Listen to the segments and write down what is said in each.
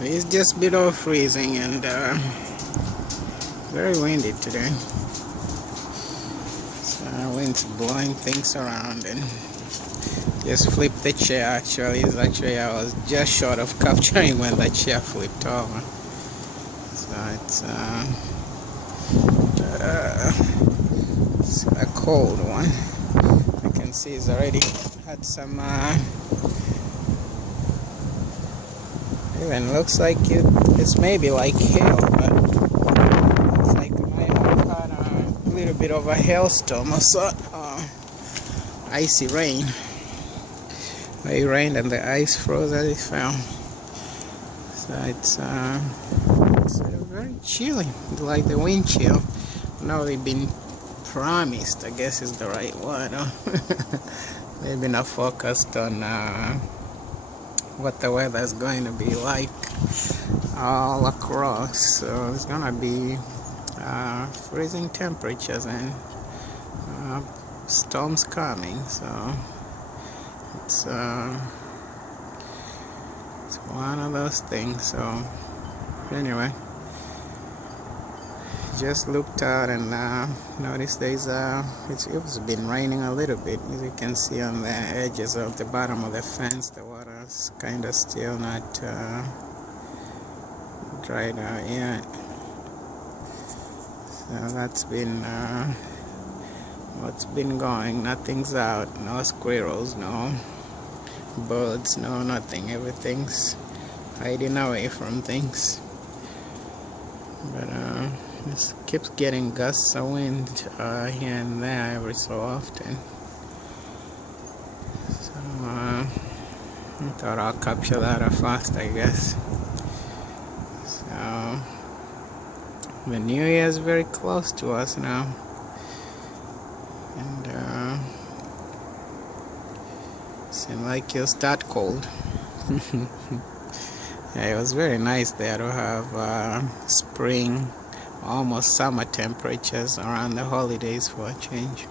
It's just below freezing and very windy today. So wind's blowing things around and just flipped the chair. Actually, I was just short of capturing when the chair flipped over. So it's a cold one. I can see it's already had some even looks like it's maybe like hail, but looks like it might have had a little bit of a hailstorm or so, icy rain. It rained and the ice froze as it fell. So it's very chilly, like the wind chill. Now they've been promised, I guess is the right word. They've been focused on what the weather is going to be like all across. So it's gonna be freezing temperatures and storms coming. So it's one of those things. So anyway, just looked out and noticed it's been raining a little bit. As you can see on the edges of the bottom of the fence, the water's kind of still not dried out yet. So that's been what's been going. Nothing's out, no squirrels, no birds, no nothing. Everything's hiding away from things. But it keeps getting gusts of wind here and there every so often. So I thought I'll capture that fast, I guess. So the new year is very close to us now, and seems like it'll start cold. Yeah, it was very nice there to have spring, almost summer temperatures around the holidays for a change.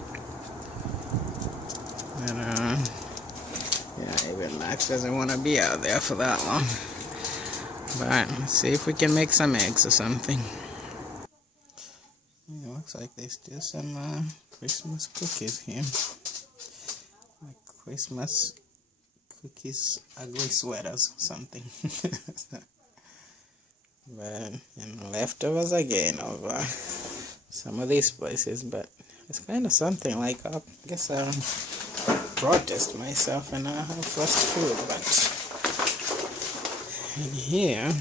And yeah, even Max doesn't want to be out there for that long. But let's see if we can make some eggs or something. It looks like there's still some Christmas cookies here. Like Christmas cookies, ugly sweaters, something. But leftovers again of some of these places, but it's kind of something like I guess I'll protest myself and I'll have fast food. But in here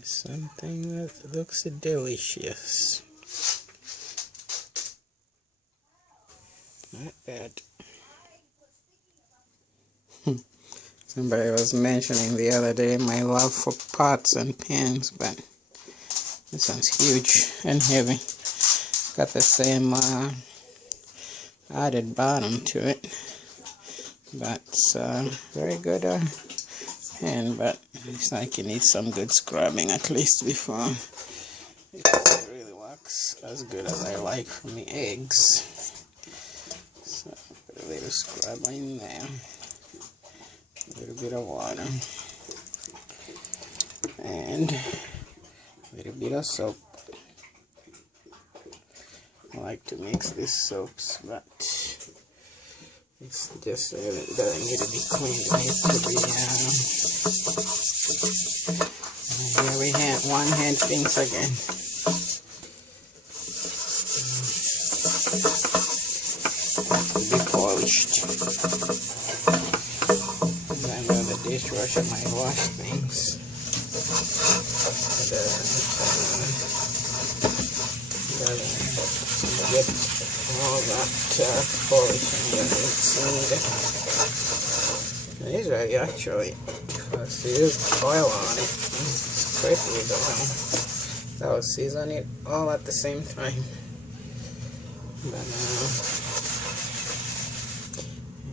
is something that looks delicious. Not bad. Somebody was mentioning the other day my love for pots and pans, but this one's huge and heavy. Got the same added bottom to it, but it's very good pan, but it's like it needs some good scrubbing at least before it really works as good as I like from the eggs. So put a little scrub in there. A little bit of water and a little bit of soap. I like to mix these soaps, but it's just it doesn't need to be cleaned. It needs to be here we have one hand things again. To be polished. Dishwasher might wash things. Doesn't get all that polishing that it's needed. It is right, actually. First use oil on it. Scrape it with oil. That will season it all at the same time. But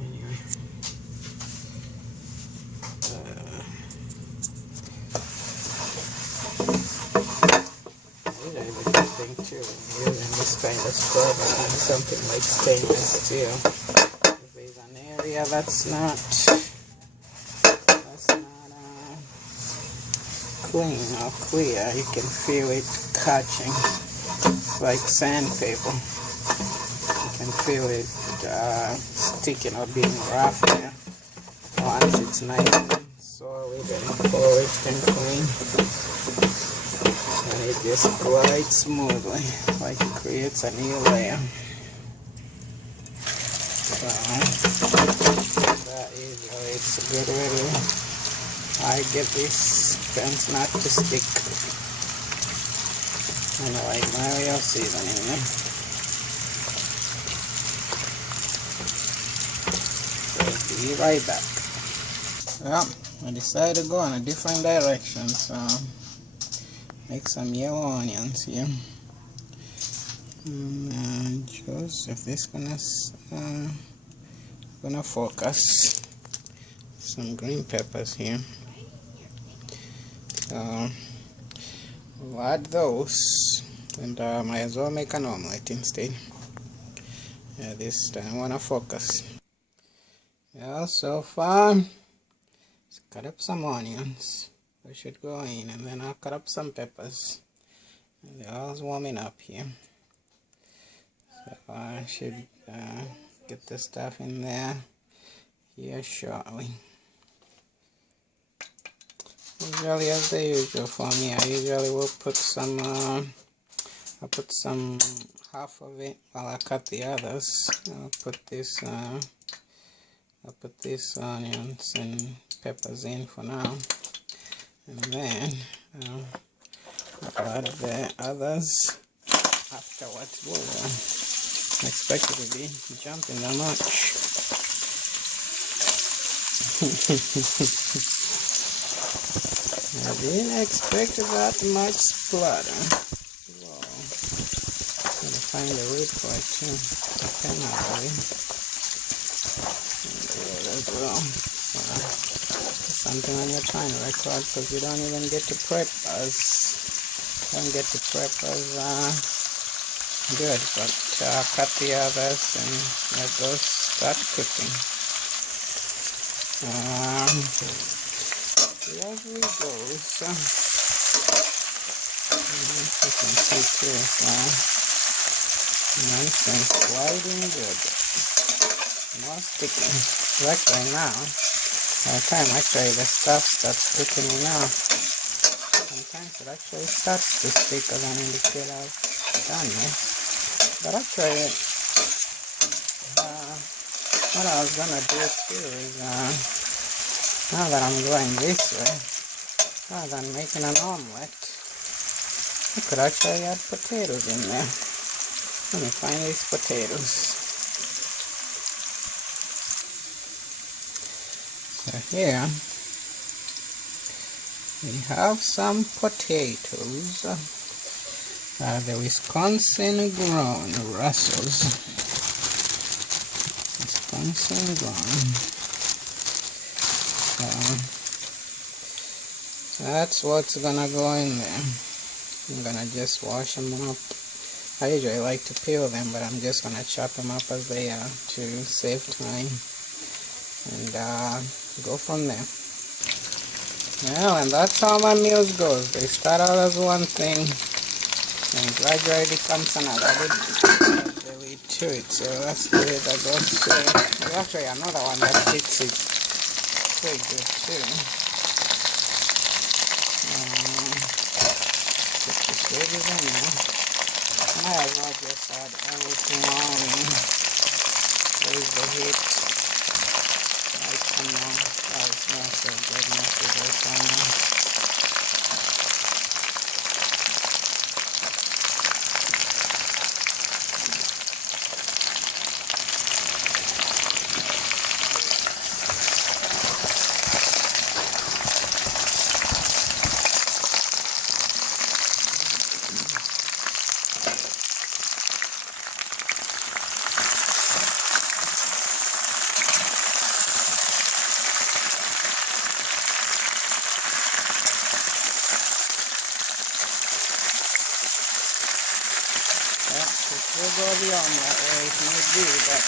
anyway. Too, using this kind of scrub on something like stainless steel. If there's an area that's not clean or clear, you can feel it catching like sandpaper. You can feel it sticking or being rough here. Once it's nice and solid and polished and clean, and it just glides smoothly, like it creates a new layer. So that is it's a good way to get these pens not to stick. And I like my real seasoning there. So be right back. Well, I decided to go in a different direction, so make some yellow onions here. And just if this gonna focus, some green peppers here. So we'll add those, and might as well make an omelette instead. Yeah, this time I wanna focus. Yeah, so far, let's cut up some onions. They should go in, and then I'll cut up some peppers. And they're all warming up here. So I should get the stuff in there here shortly. Usually, as the usual for me, I usually will put some, I'll put some half of it while I cut the others. I'll put this onions and peppers in for now, and then I'll add the others afterwards. Whoa, I expected to be jumping that much. I didn't expect that much splatter. Whoa. Gotta find a root for it too. I cannot really. There as well. Something when you're trying to record, because you don't even get to prep as good, but cut the others and let those start cooking. As we go, so you can see too, nice and sliding good, no sticking. Actually now, by the time actually the stuff starts cooking enough, sometimes it actually starts to stick as an indicator I've done it. But actually, what I was gonna do too is now that I'm going this way, rather than making an omelette, I could actually add potatoes in there. Let me find these potatoes. So here, we have some potatoes. The Wisconsin grown Russells. Wisconsin grown. That's what's gonna go in there. I'm gonna just wash them up. I usually like to peel them, but I'm just gonna chop them up as they are to save time and go from there. Well, and that's how my meals goes. They start out as one thing and gradually becomes another. They lead to it, so that's the way that goes. There's actually another one that fits it pretty good too. Put the stages in there. Might as well just add everything on in. Raise the heat. Like some more. Oh, it smells so good. Most of this on there. We'll go the omelette way if need be, but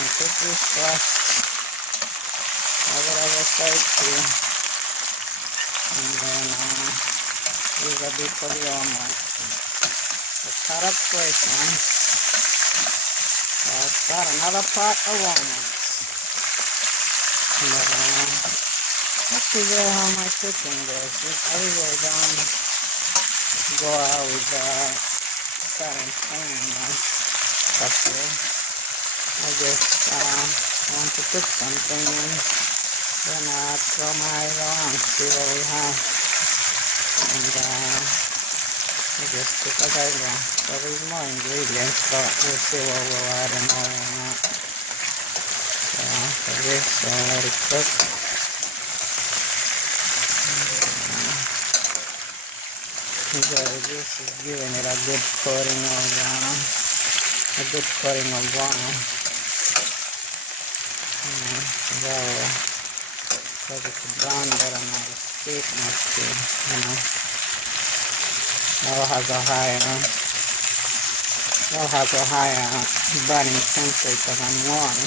I'll put this first. Have it as a side too. And then use a bit of the almond. So cut up fresh ones. I'll start another pot of almonds. And that's usually how my cooking goes. I usually don't go out with a certain plan. I just want to cook something and then throw my eyes around, see what we have. And I just cook as I go. So there's more ingredients, but we'll see what we'll add and all of that. So after this, I'll let it cook. This is giving it a good coating of brown. Because it's brown better now, the sweetness too, Now has a higher burning temperature than one,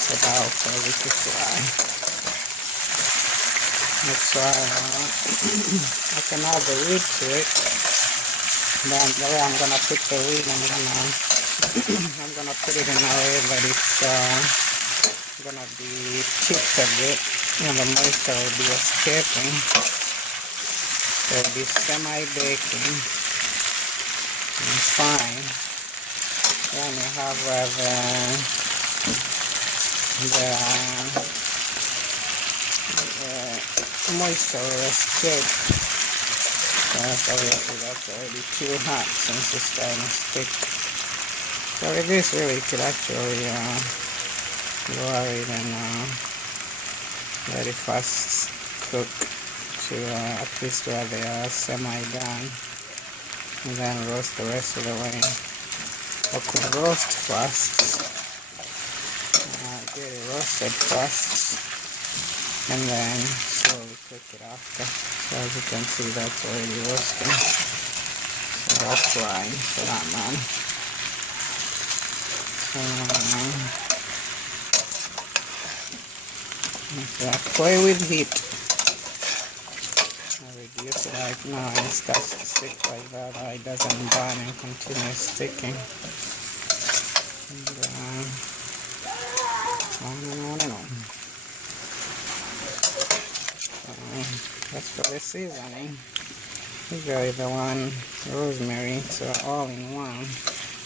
so that will cause it to fry. That's why I can add the wheat to it. Then the way I'm gonna put the wheat, I'm gonna put it in a way that it's gonna be tipped a bit, and the moisture will be escaping. So it'll be semi-baking and fine. Then you have the moisture will escape. Obviously that's already too hot since it's starting to stick. So with this really you could actually lower it and let it fast cook to at least where they are semi-done, and then roast the rest of the way. Or could roast first, get it roasted first, and then slowly cook it after. So as you can see, that's already roasting. So that's frying for that man. So play with heat. I reduce it like now, and it starts to stick like that. It doesn't burn and continue sticking. And, on and on. That's for the seasoning. Usually the one rosemary, so all in one.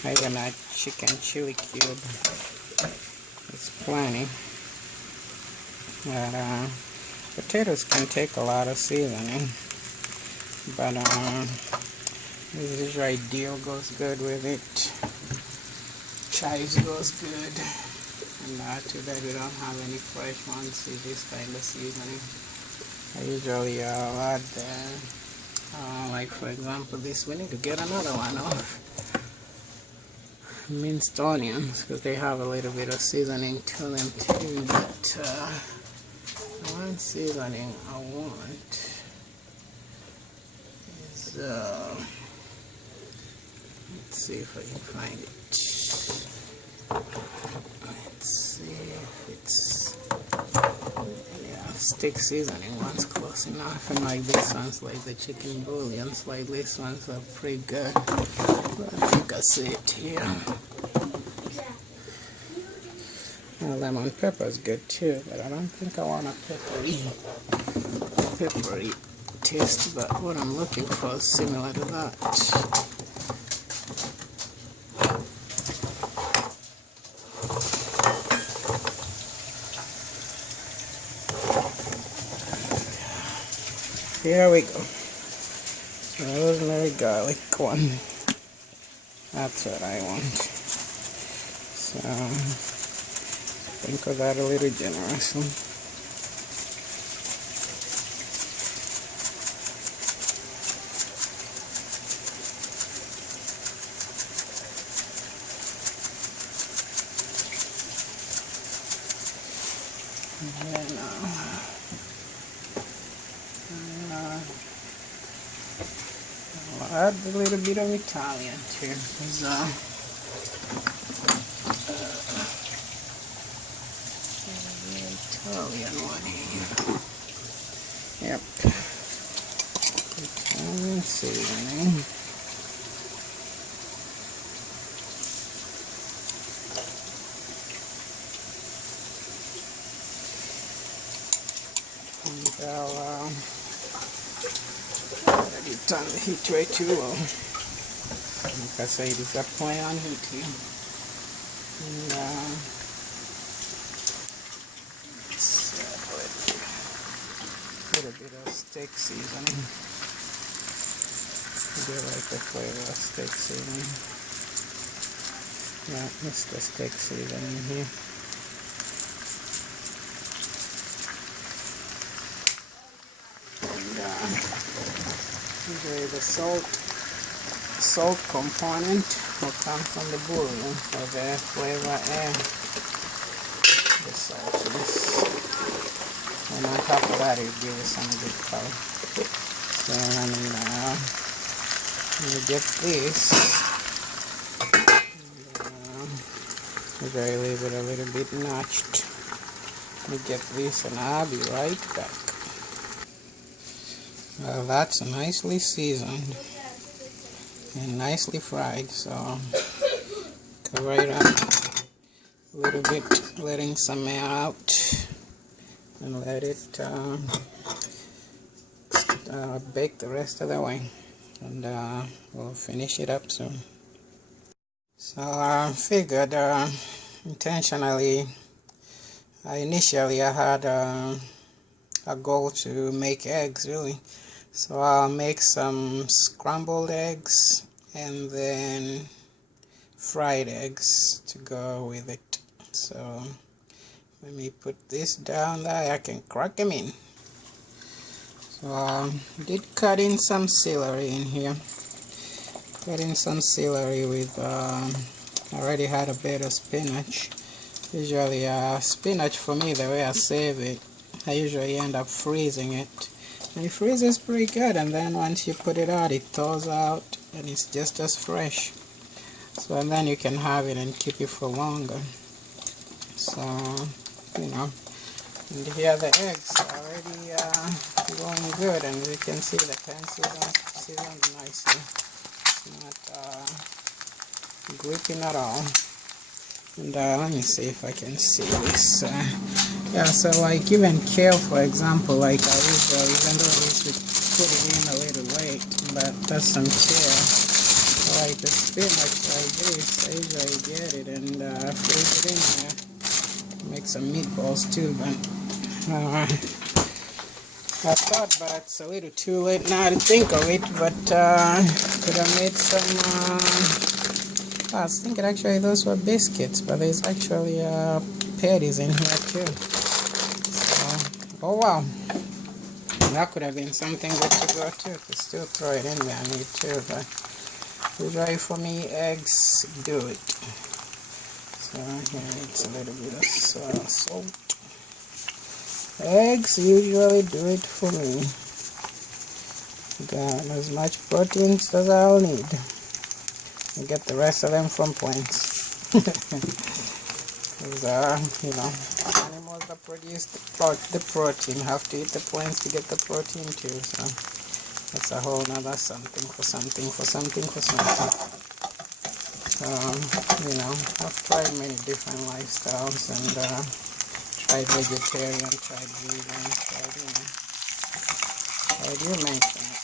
Even a chicken chili cube. It's plenty. But potatoes can take a lot of seasoning. But this usually dill goes good with it. Chives goes good. And too bad we don't have any fresh ones with this kind of seasoning. I usually add like for example this, we need to get another one of minced onions because they have a little bit of seasoning to them too, but the one seasoning I want is let's see if I can find it. Let's see if it's, yeah, stick seasoning one's close enough, and like this one's like the chicken bouillons, like this one's are pretty good. But I think I see it here. Well, lemon pepper is good too, but I don't think I want a peppery taste, but what I'm looking for is similar to that. Here we go. Rosemary garlic one. That's what I want. So, sprinkle that a little generously. And then, I'll add a little bit of Italian too, because Italian one here. Yep. Italian seasoning. And I'll already turn the heat way too low. Like I say, this is plenty on heat here. And a little bit of steak seasoning. I do like the flavor of steak seasoning. Yeah, it's the steak seasoning here. And usually the salt component will come from the bouillon for the flavor and the saltiness. And on top of that, it gives us some good color. So let me get this. Usually leave it a little bit notched. Let me get this and I'll be right back. Well, that's nicely seasoned and nicely fried, so cover it up a little bit, letting some air out, and let it bake the rest of the way, and we'll finish it up soon. So I figured intentionally, initially I had a goal to make eggs really. So I'll make some scrambled eggs and then fried eggs to go with it. So let me put this down there, I can crack them in. So I did cut in some celery in here. Cut in some celery with, I already had a bit of spinach. Usually spinach for me, the way I save it, I usually end up freezing it. And it freezes pretty good, and then once you put it out, it thaws out and it's just as fresh. So and then you can have it and keep it for longer. So, you know, and here the eggs are already going good, and you can see the pan seasoned nicely. Not gripping at all. And let me see if I can see this. Yeah, so like even kale, for example, like I usually, even though this would put it in a little late, but that's some kale. Like the spinach like this, I usually get it and freeze it in there. Make some meatballs too, but I thought, but it's a little too late now to think of it, but could have made some I was thinking actually those were biscuits, but there's actually patties in here too. So, oh wow, that could have been something good to go too. Could still throw it in there, I need to, but usually for me eggs do it. So here it's a little bit of salt. Eggs usually do it for me. Got as much proteins as I'll need. I get the rest of them from plants. Because, you know, animals that produce the protein have to eat the plants to get the protein too. So that's a whole nother something for something for something for something. So, you know, I've tried many different lifestyles and tried vegetarian, tried vegan, tried, you know, tried you mention it.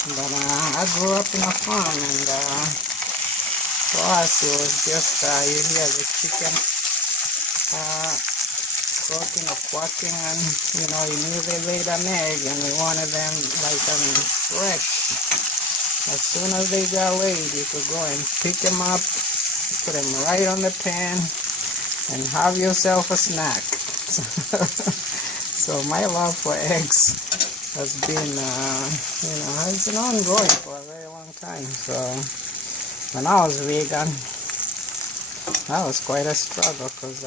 But I grew up in a farm, and for us it was just you hear the chicken croaking or quacking, and you know you knew they laid an egg, and we wanted them like fresh. As soon as they got laid, you could go and pick them up, put them right on the pan, and have yourself a snack. So my love for eggs has been, you know, has been ongoing for a very long time. So when I was vegan, that was quite a struggle, because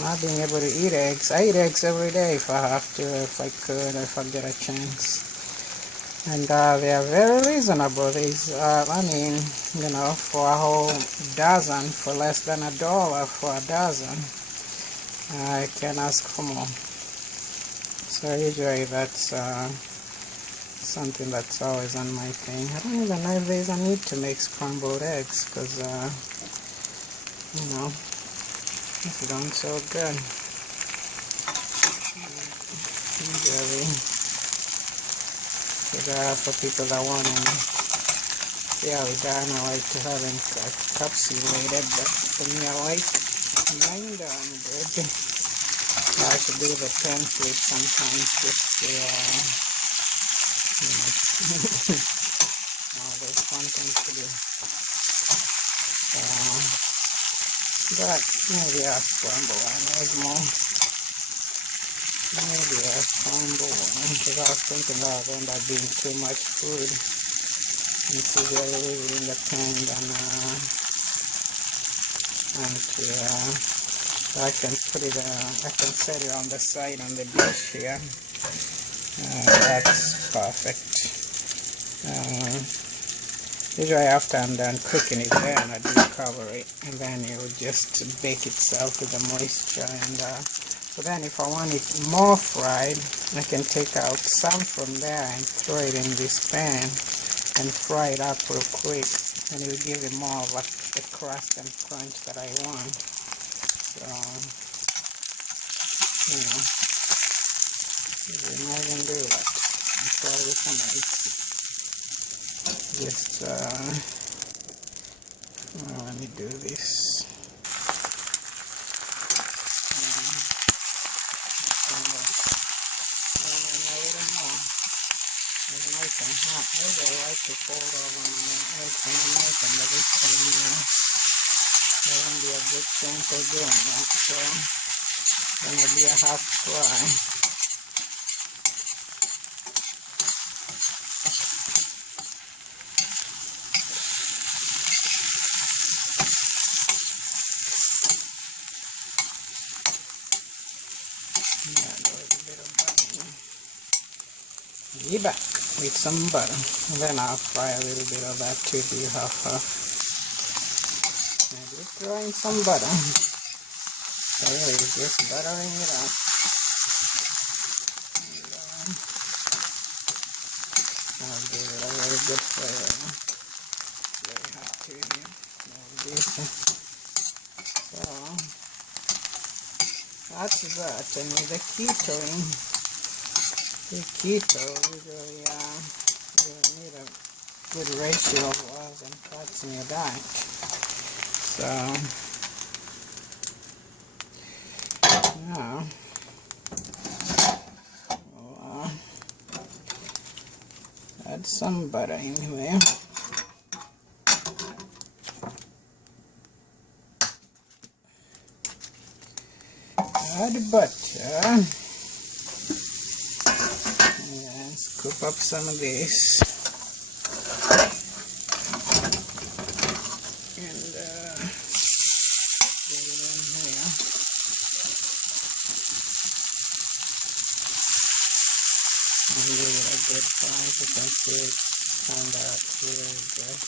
not being able to eat eggs. I eat eggs every day if I have to, if I could, if I get a chance. And they are very reasonable. These, I mean, you know, for a whole dozen, for less than $1 for a dozen, I can't ask for more. So usually that's something that's always on my thing. I don't even know if there's a need to make scrambled eggs, because you know, it's done so good. Usually for people that want to fairly done, I like to have them encapsulated, but for me I like mine done good. I should do the 10 flip sometimes just to you know, there's fun things to do. But maybe I'll scramble one egg more. Maybe I'll scramble one, because I was thinking that would end up being too much food. And it's easier to leave it in the pan than I can put it, I can set it on the side on the dish here. That's perfect. Usually after I'm done cooking it, then I do cover it, and then it will just bake itself with the moisture. And so then if I want it more fried, I can take out some from there and throw it in this pan and fry it up real quick, and it will give it more of the crust and crunch that I want. So, you know, you might even do that. Try with some eggs. Just, let me do this. Nice and hot. Maybe I like to fold over my eggs and make them, but this time there won't be a good chance of doing that, so it's going to be a half fry. Be back with some butter, and then I'll fry a little bit of that too, be half. Maybe throw in some butter. So really just buttering it up. And, I'll give it a very good flavor. Very hot too here. So that's that, and with the keto usually you need a good ratio of oils and fats in your diet. So now we'll add some butter in there. Add butter. Scoop up some of this, and get it in here. And give it a good fry. You can see it turned out really good.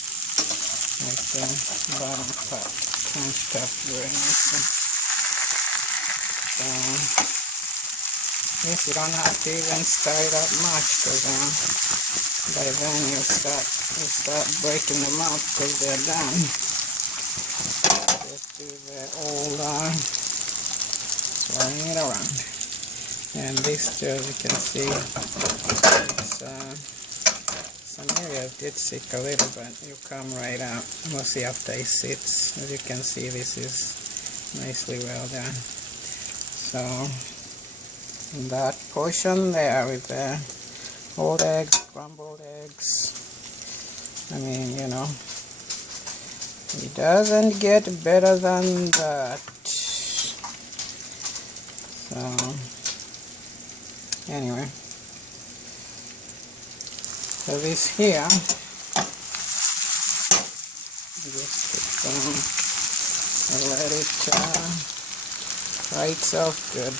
Like the bottom part crunched up very nicely. So yes, you don't have to even stir it up much, because by then you start breaking them up because they're done. Just do the old swirling it around. And this too, as you can see, it's some areas did stick a little, but you come right out. Mostly after it sits. As you can see, this is nicely well done. So that portion there with the old eggs, scrambled eggs, I mean, you know, it doesn't get better than that. So anyway, so this here, just put and let it fry itself good.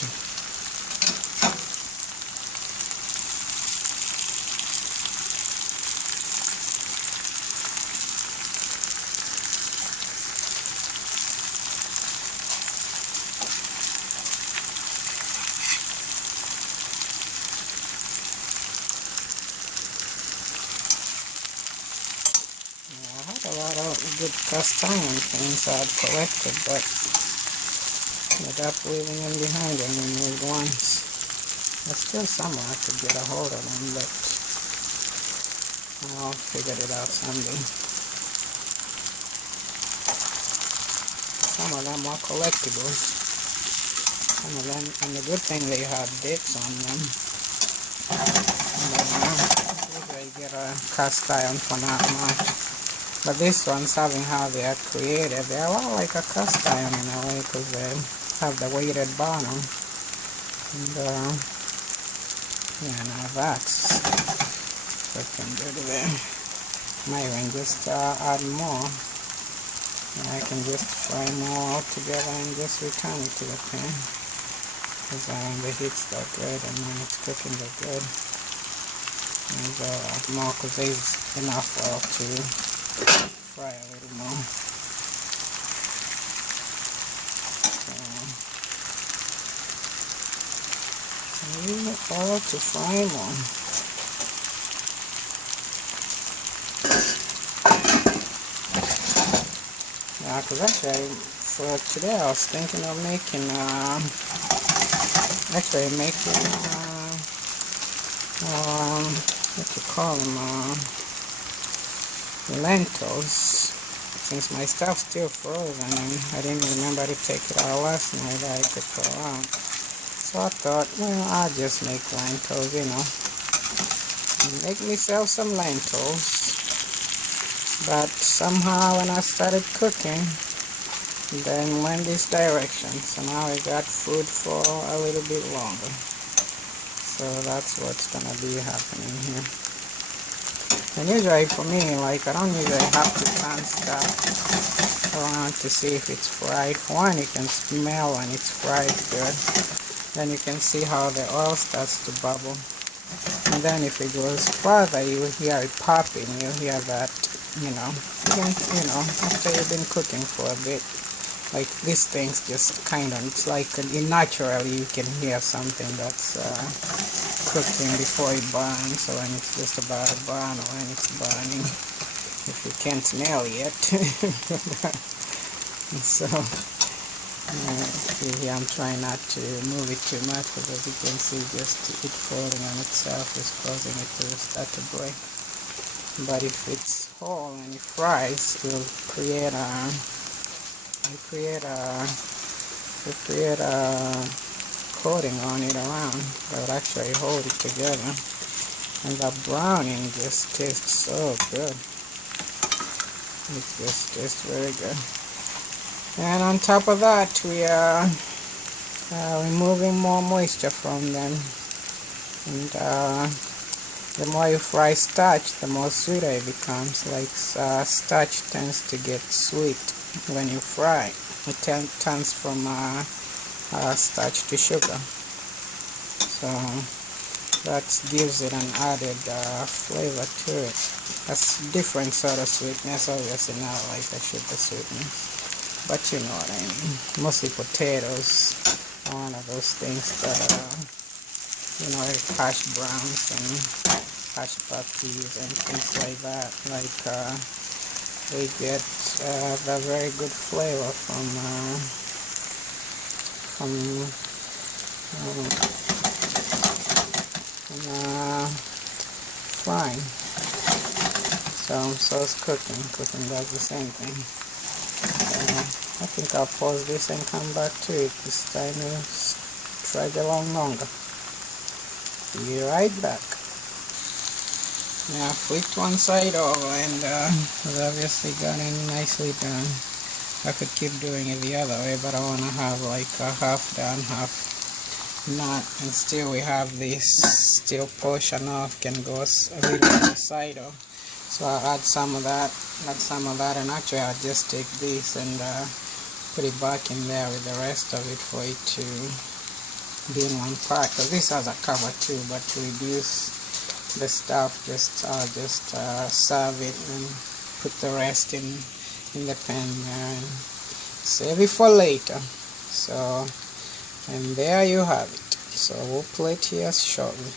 good cast iron things I'd collected, but ended up leaving them behind and removed ones. There's still some I could get a hold of them, but I'll figure it out someday. Some of them are collectibles. Some of them, and the good thing they have dates on them. Usually get a cast iron for not much. But these ones, having how they are created, they're a lot like a cast iron in a way, because they have the weighted bottom. And yeah, now that's looking good there. Might even just add more. And I can just fry more all together and just return it to the pan. Because the heat's that good and when it's cooking that good. And more because there's enough oil to fry a little more. So, use the oil to fry more. Yeah, because actually for today I was thinking of making what you call them, lentils, since my stuff's still frozen and I didn't remember to take it out last night. I took it out, so I thought, well, I'll just make lentils, you know, make myself some lentils. But somehow when I started cooking, then went this direction, so now I got food for a little bit longer. So that's what's gonna be happening here. And usually for me, like, I don't usually have to turn stuff around to see if it's fried. For one, you can smell when it's fried good. Then you can see how the oil starts to bubble. And then if it goes further, you hear it popping. You hear that, you know, after you've been cooking for a bit, like these things just kind of, it's like naturally you can hear something that's cooking before it burns, so when it's just about to burn or when it's burning, if you can't smell yet. So see here, I'm trying not to move it too much, because as you can see, just it folding on itself is causing it to start to break. But if it's whole and it fries, it will create a coating on it around that would actually hold it together, and the browning just tastes so good. It just tastes very good. And on top of that, we are removing more moisture from them. And the more you fry starch, the more sweeter it becomes. Like starch tends to get sweet when you fry. It turns from starch to sugar. So that gives it an added flavor to it. That's different sort of sweetness, obviously not like a sugar sweetness. But you know what I mean. Mostly potatoes are one of those things that you know, like hash browns and hash patties and things like that. Like they get a very good flavor from frying. So it's cooking. Cooking does the same thing. I think I'll pause this and come back to it. This time we'll drag along longer. Be right back. Now flipped one side over and it's obviously gotten nicely done. I could keep doing it the other way, but I want to have like a half done, half not, and still we have this still portion off, can go a little on the side off. So I'll add some of that, and actually I'll just take this and put it back in there with the rest of it for it to be in one part, because this has a cover too, but to reduce the stuff, I'll just serve it and put the rest in the pan there and save it for later. So, and there you have it. So we'll plate here shortly.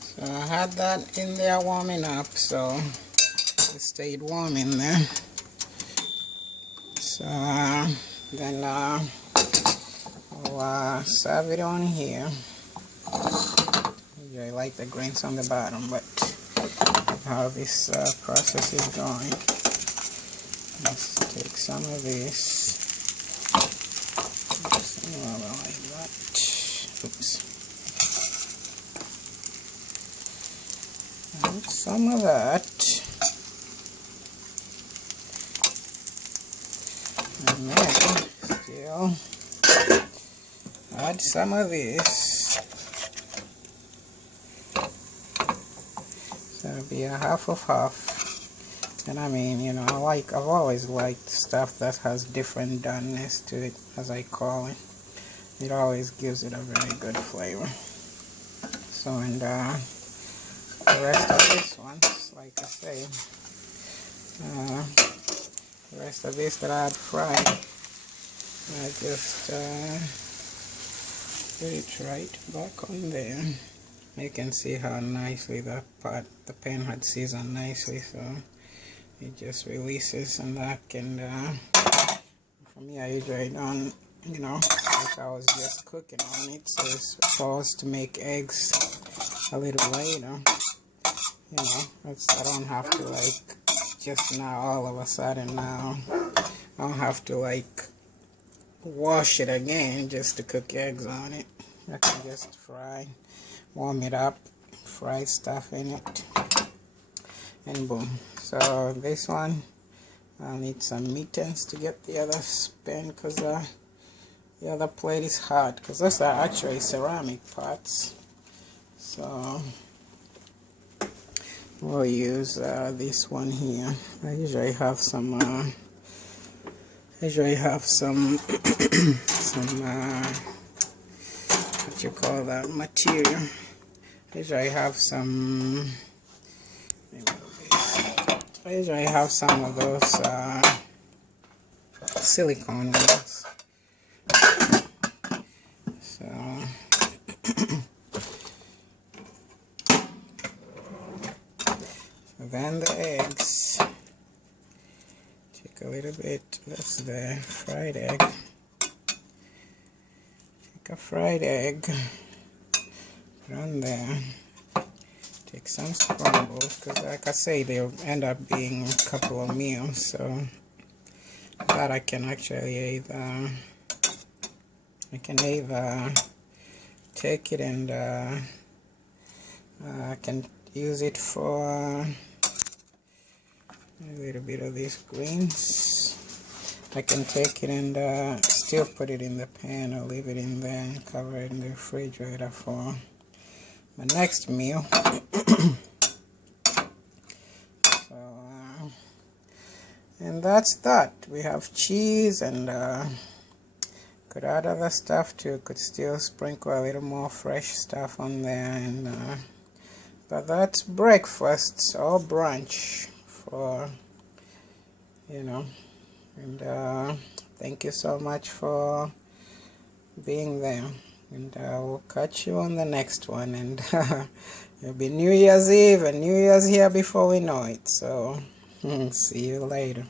So I had that in there warming up, so it stayed warm in there. So then I'll serve it on here. I like the grains on the bottom, but how this process is going. Let's take some of this. Like that. Oops. And some of that. And then still add some of this. So it'll be a half of half. And I mean, you know, I've always liked stuff that has different doneness to it, as I call it. It always gives it a very good flavor. So, and the rest of this one, like I say, the rest of this that I had fried, I just put it right back on there. You can see how nicely the pan had seasoned nicely, so it just releases and that. And for me, I usually don't, you know, like I was just cooking on it, so it's supposed to make eggs a little later. You know, I don't have to like just now all of a sudden now. I don't have to like wash it again just to cook eggs on it. I can just fry, warm it up, fry stuff in it, and boom. So this one, I'll need some mittens to get the other pan, because the other plate is hot, because those are actually ceramic pots. So we'll use this one here. I usually have some what you call that material. I usually have some of those silicone ones. So then the eggs, take a little bit, that's the fried egg. Take a fried egg, put on there. Take some scrambles, because like I say, they'll end up being a couple of meals, so that I can actually either take it and I can use it for a little bit of these greens. I can take it and still put it in the pan, or leave it in there and cover it in the refrigerator for my next meal. So, and that's that. We have cheese, and could add other stuff too. Could still sprinkle a little more fresh stuff on there, and but that's breakfast or brunch for, you know. And thank you so much for being there. And we'll catch you on the next one. And it'll be New Year's Eve, and New Year's here before we know it. So see you later.